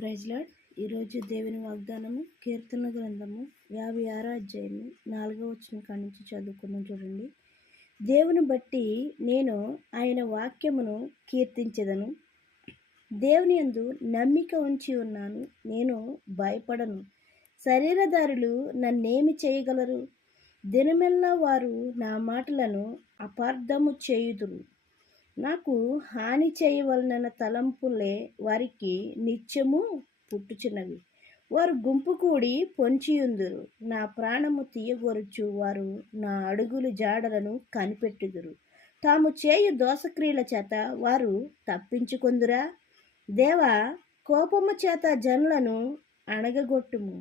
Praise lord. ఈరోజు దేవుని వాగ్దానము కీర్తన గ్రంథము 56 అధ్యాయము 4వ వచనం కాడి నుంచి చదువుకుందాం. చూడండి. దేవుని బట్టి నేను ఆయన వాక్యమును కీర్తించెదను. దేవుని యందు నమ్మిక ఉంచి ఉన్నాను, నేను భయపడను. శరీరధారులు నన్నేమి చేయగలరు? దినమెల్లా వారు నా మాటలను అపార్థము చేయుదురు. నాకు హాని చేయవలనన్న తలంపులే వారికి నిత్యము పుట్టుచున్నవి. వారు గుంపు కూడి పొంచియుందురు. నా ప్రాణము తీయగొరుచు వారు నా అడుగులు జాడలను కనిపెట్టుదురు. తాము చేయు దోషక్రియల చేత వారు తప్పించుకొందురా. దేవా, కోపము చేత జనులను అణగగొట్టుము.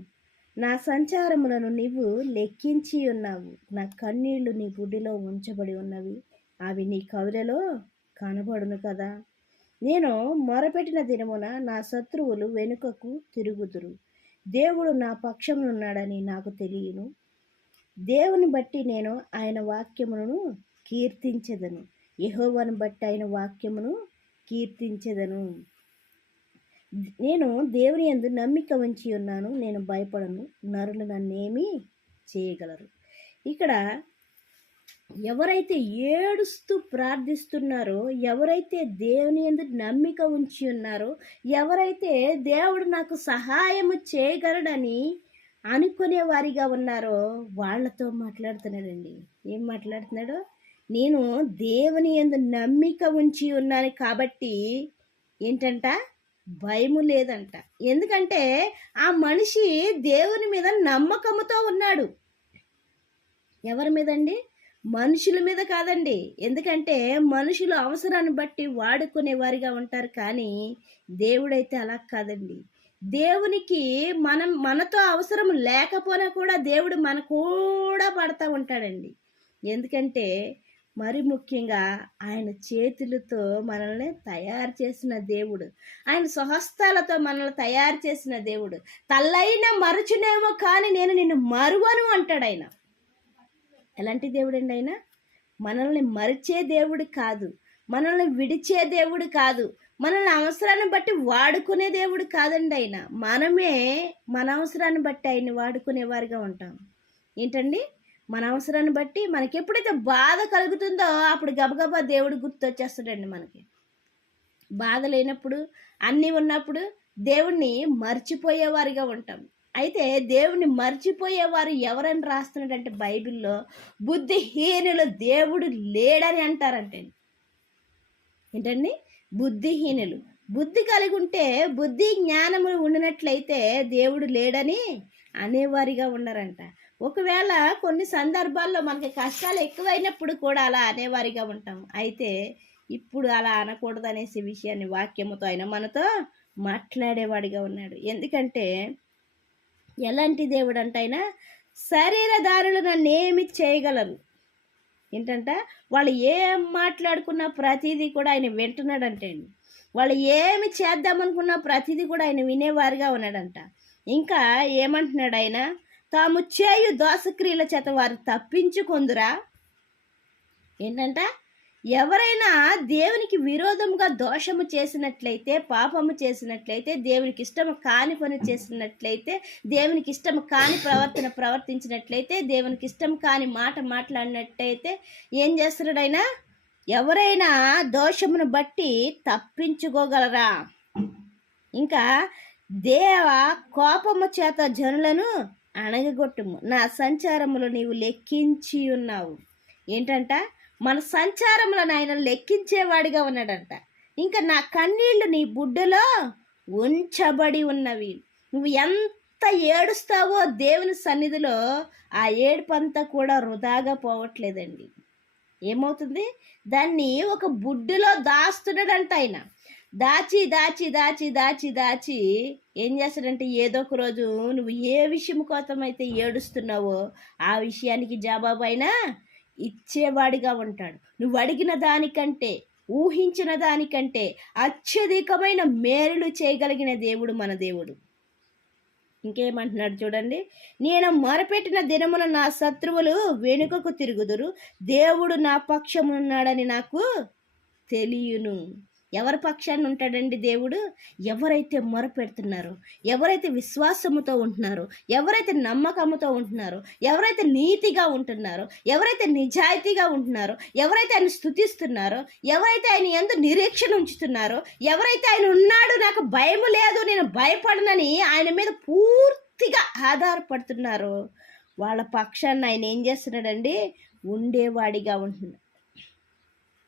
నా సంచారములను నీవు లెక్కించి ఉన్నావు. నా కన్నీళ్లు నీ బుడ్డిలో ఉంచబడి ఉన్నవి, అవి నీ కవులలో కనబడును కదా. నేను మొరపెట్టిన దినమున నా శత్రువులు వెనుకకు తిరుగుదురు. దేవుడు నా పక్షమునున్నాడని నాకు తెలియను. దేవుని బట్టి నేను ఆయన వాక్యమును కీర్తించెదను. యెహోవాను బట్టి ఆయన వాక్యమును కీర్తించెదను. నేను దేవుని యందు నమ్మిక ఉంచి ఉన్నాను, నేను భయపడను. నరులు నన్నేమీ చేయగలరు. ఇక్కడ ఎవరైతే ఏడుస్తూ ప్రార్థిస్తున్నారో, ఎవరైతే దేవుని యందు నమ్మిక ఉంచి ఉన్నారో, ఎవరైతే దేవుడు నాకు సహాయము చేయగలడని అనుకునే వారిగా ఉన్నారో వాళ్ళతో మాట్లాడుతున్నాడండి. ఏం మాట్లాడుతున్నాడో, నేను దేవుని యందు నమ్మిక ఉంచి ఉన్నాను కాబట్టి ఏంటంట, భయము లేదంట. ఎందుకంటే ఆ మనిషి దేవుని మీద నమ్మకముతో ఉన్నాడు. ఎవరి మీదండి? మనుషుల మీద కాదండి. ఎందుకంటే మనుషులు అవసరాన్ని బట్టి వాడుకునే వారిగా ఉంటారు, కానీ దేవుడైతే అలా కాదండి. దేవునికి మనతో అవసరం లేకపోయినా కూడా దేవుడు మన కూడా పడతా ఉంటాడండి. ఎందుకంటే మరి ముఖ్యంగా ఆయన చేతులతో మనల్ని తయారు చేసిన దేవుడు, ఆయన స్వహస్తాలతో మనల్ని తయారు చేసిన దేవుడు. తల్లైనా మరచునేమో కానీ నేను నిన్ను మరువను అంటాడు ఆయన. ఎలాంటి దేవుడు అండి ఆయన? మనల్ని మరిచే దేవుడు కాదు, మనల్ని విడిచే దేవుడు కాదు, మనల్ని అవసరాన్ని బట్టి వాడుకునే దేవుడు కాదండి ఆయన. మనమే మన అవసరాన్ని బట్టి ఆయన్ని వాడుకునేవారిగా ఉంటాం. ఏంటండి? మన అవసరాన్ని బట్టి మనకి ఎప్పుడైతే బాధ కలుగుతుందో అప్పుడు గబగబా దేవుడు గుర్తొచ్చేస్తాడండి. మనకి బాధ లేనప్పుడు, అన్నీ ఉన్నప్పుడు దేవుణ్ణి మర్చిపోయేవారిగా ఉంటాం. అయితే దేవుని మర్చిపోయేవారు ఎవరని రాస్తున్నాడంటే బైబిల్లో, బుద్ధిహీనులు దేవుడు లేడని అంటారంటే. ఏంటండి? బుద్ధిహీనులు. బుద్ధి కలిగి ఉంటే, బుద్ధి జ్ఞానము ఉండినట్లయితే దేవుడు లేడని అనేవారిగా ఉన్నారంట. ఒకవేళ కొన్ని సందర్భాల్లో మనకి కష్టాలు ఎక్కువైనప్పుడు కూడా అలా అనేవారిగా ఉంటాం. అయితే ఇప్పుడు అలా అనకూడదు అనేసి విషయాన్ని వాక్యముతో ఆయన మనతో మాట్లాడేవాడిగా ఉన్నాడు. ఎందుకంటే ఎలాంటి దేవుడు అంటే ఆయన, శరీరధారులు నన్నేమి చేయగలరు. ఏంటంట, వాళ్ళు ఏం మాట్లాడుకున్న ప్రతిదీ కూడా ఆయన వింటున్నాడంటే, వాళ్ళు ఏమి చేద్దామనుకున్న ప్రతిదీ కూడా ఆయన వినేవారుగా ఉన్నాడంట. ఇంకా ఏమంటున్నాడు ఆయన, తాము చేయు దోషక్రియల చేత వారు తప్పించుకొందురా. ఏంటంట, ఎవరైనా దేవునికి విరోధముగా దోషము చేసినట్లయితే, పాపము చేసినట్లయితే, దేవునికి ఇష్టము కాని పని చేసినట్లయితే, దేవునికి ఇష్టము కాని ప్రవర్తించినట్లయితే, దేవునికి ఇష్టం కాని మాట మాట్లాడినట్లయితే ఏం చేస్తున్నాడు ఆయన? ఎవరైనా దోషమును బట్టి తప్పించుకోగలరా? ఇంకా దేవ, కోపము చేత జనులను అణగగొట్టుము. నా సంచారములు నీవు లెక్కించి ఉన్నావు. ఏంటంట, మన సంచారములను ఆయన లెక్కించేవాడిగా ఉన్నాడంట. ఇంకా నా కన్నీళ్లు నీ బుడ్డలో ఉంచబడి ఉన్నవి. నువ్వు ఎంత ఏడుస్తావో దేవుని సన్నిధిలో ఆ ఏడుపంతా కూడా వృధాగా పోవట్లేదండి. ఏమవుతుంది? దాన్ని ఒక బుడ్డిలో దాస్తున్నాడంట ఆయన. దాచి దాచి దాచి దాచి దాచి ఏం చేస్తాడంటే, ఏదో ఒక రోజు నువ్వు ఏ విషయం కోసం అయితే ఏడుస్తున్నావో ఆ విషయానికి జవాబు అయినా ఇచ్చేవాడిగా ఉంటాడు. నువ్వు అడిగిన దానికంటే, ఊహించిన దానికంటే అత్యధికమైన మేలులు చేయగలిగిన దేవుడు మన దేవుడు. ఇంకేమంటున్నాడు చూడండి, నేను మొరపెట్టిన దినమున నా శత్రువులు వెనుకకు తిరుగుదురు. దేవుడు నా పక్షమున్నాడని నాకు తెలియను. ఎవరి పక్షాన్ని ఉంటాడండి దేవుడు? ఎవరైతే మొరపెడుతున్నారో, ఎవరైతే విశ్వాసముతో ఉంటున్నారో, ఎవరైతే నమ్మకముతో ఉంటున్నారో, ఎవరైతే నీతిగా ఉంటున్నారో, ఎవరైతే నిజాయితీగా ఉంటున్నారో, ఎవరైతే ఆయన స్తుతిస్తున్నారో, ఎవరైతే ఆయన యందు నిరీక్షణ ఉంచుతున్నారో, ఎవరైతే ఆయన ఉన్నాడు, నాకు భయము లేదు, నేను భయపడనని ఆయన మీద పూర్తిగా ఆధారపడుతున్నారో, వాళ్ళ పక్షాన్ని ఆయన ఏం చేస్తున్నాడండి? ఉండేవాడిగా ఉంటున్నాడు.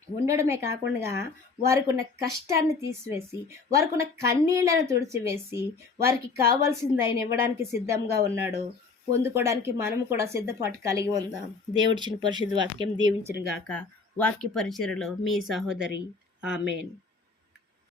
ఉండడమే కాకుండా వారికి ఉన్న కష్టాన్ని తీసివేసి, వారికి ఉన్న కన్నీళ్లను తుడిచివేసి, వారికి కావాల్సింది ఆయన ఇవ్వడానికి సిద్ధంగా ఉన్నాడు. పొందుకోవడానికి మనము కూడా సిద్ధపాటు కలిగి ఉందాం. దేవుడి చిన్న పరిశుద్ధ వాక్యం దీవించిన గాక. వాక్య పరిచయలో మీ సహోదరి. ఆమెన్.